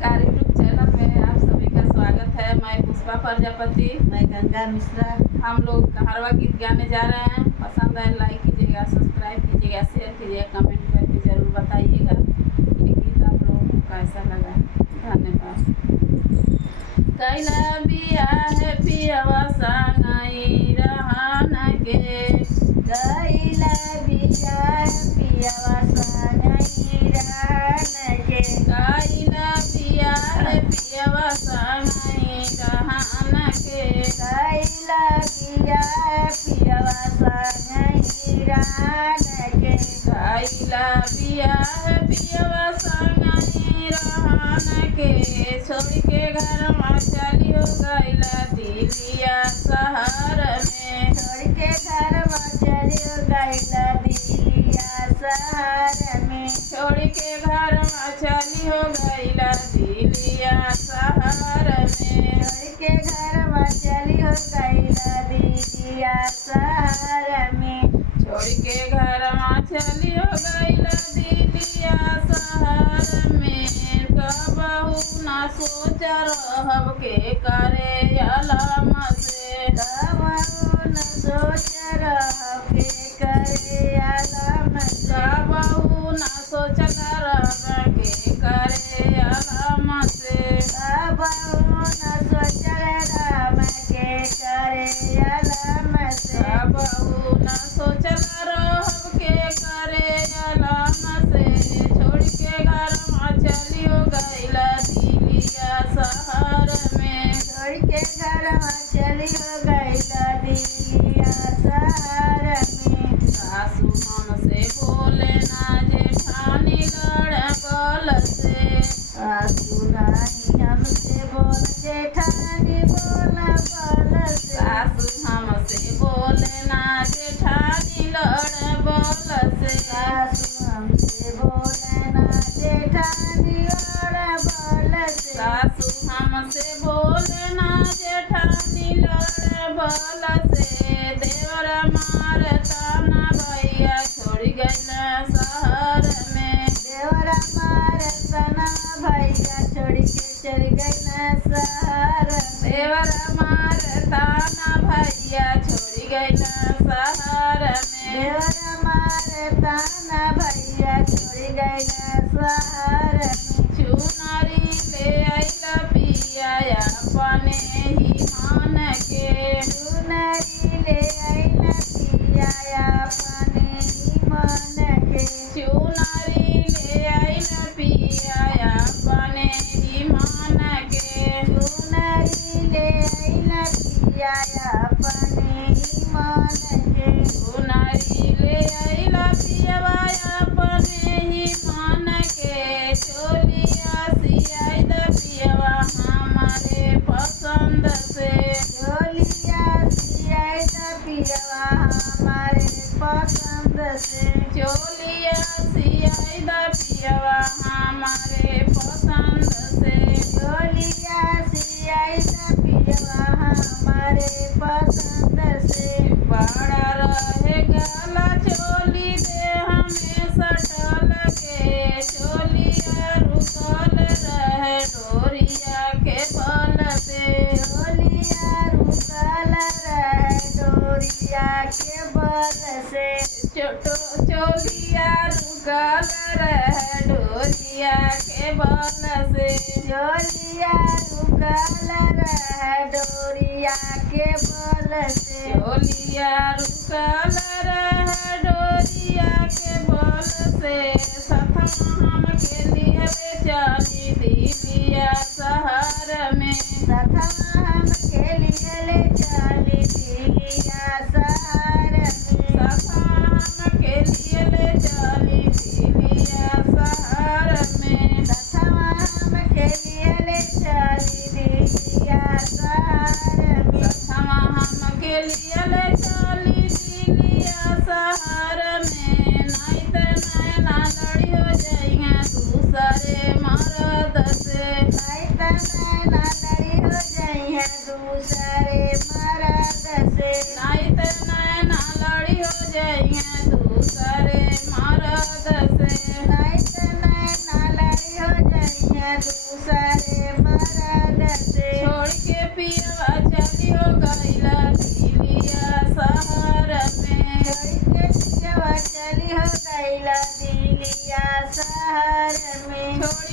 नमस्कार, YouTube channel में आप सभी का स्वागत है। मैं पुष्पा प्रजापति। मैं गंगा मिश्रा। हम लोग कहारवा गीत गाने जा रहे हैं। पसंद आए लाइक कीजिएगा, सब्सक्राइब कीजिएगा, शेयर कीजिएगा, कमेंट करके ज़रूर बताइएगा ये गीत आप लोगों को कैसा लगा। धन्यवाद। कैला बियाह पियवा संगई रहन के, कैला बियाह पियवा संगई रहन के, कैला बियाह पियवा संगई रहन के, कैला बियाह पियवा संगई रहन के, कैला बियाह पियवा संगई रहन के। छोड़ के घर में चलियो गैला दिलिया शहर में, छोड़ के घर में चलियो गैला दिलिया शहर में, छोड़ के घर में चलियो गैला दिलिया शहर में, छोड़ के घर में चलियो गैला दिलिया शहर में, छोड़ के घर में चलियो गैला दिलिया शहर में। कबहू ना सोच रहब के करे अलम से, कबहू न सोच रहब के करे अलम से, कबहू ना सोच रहब के करे अलम से, कबहू न सोच रहब के करे अलम से, कबहू ना सोच रहब के करे अलम से। छोड़ के घर में चलियो गैला दिलिया शहर में, छोड़ के घर में चलियो गैला दिलिया शहर में। सासू हमसे बोले ना जेठानी लड़बल से, सासू नहीं हमसे बोल जेठानी बोल बल से, सासू हमसे बोले ना जेठानी लड़बल से, सासू हमसे बोले ना जेठानी बल से, सासू हमसे बोले ना जेठानी लड़बल से। देवर मारता ना भैया छोड़ गइला शहर में, देवरा मार सना भैया छोड़ के चल गइला शहर में, देवर मारता ना भैया छोड़ गइला शहर में, देवरा मार ताना भैया छोड़ गइला शहर में। चुनरी ले आइला पिया अपने ही मान के, चुनरी ले आइला पिया अपने ही मन के, चुनरी ले आइला पिया अपने ही मान के, चुनरी ले आइला पिया अपने ही मन के, चुनरी ले आइला पियवा अपने ही मान के। चोलिया सियाई द पियवा हमारे पसंद से, चोलिया सियाई द पियवा हमारे पसंद से, चोलिया सियाई द पियवा हमारे पसंद से, चोलिया सियाई द पियवा हमारे पसंद से। बड़ा रहे गला चोली दे हमें सटल के, चोलिया रुकल रहे डोरिया के बल से, चोलिया रुकल रहे डोरिया के बल से, चोलिया रुकल रहे डोरिया के बल से, चोलिया रुकल रहे डोरिया के बल से, चोलिया रुकल रहे डोरिया के बल से। सथमा हम के लिए बेचारी दिलिया शहर में, सथमा हम के लिए ले चली दिलिया शहर में, सथमा हम के लिए ले चली दिलिया शहर में, सथमा हम के लिए ले चली दिलिया शहर में, सथमा हम के लिए ले चली दिलिया शहर में। नहीं ते नैना लड़ी हो जाइए दूसरे मर्द से, नहीं तो नैना लड़ी हो जाइए दूसरे मर्द से, नहीं ते नैना लड़ी हो जाइए दूसरे मर्द से, नहीं तो नैना लड़ी हो जाइए दूसरे दिलिया शहर में। छोड़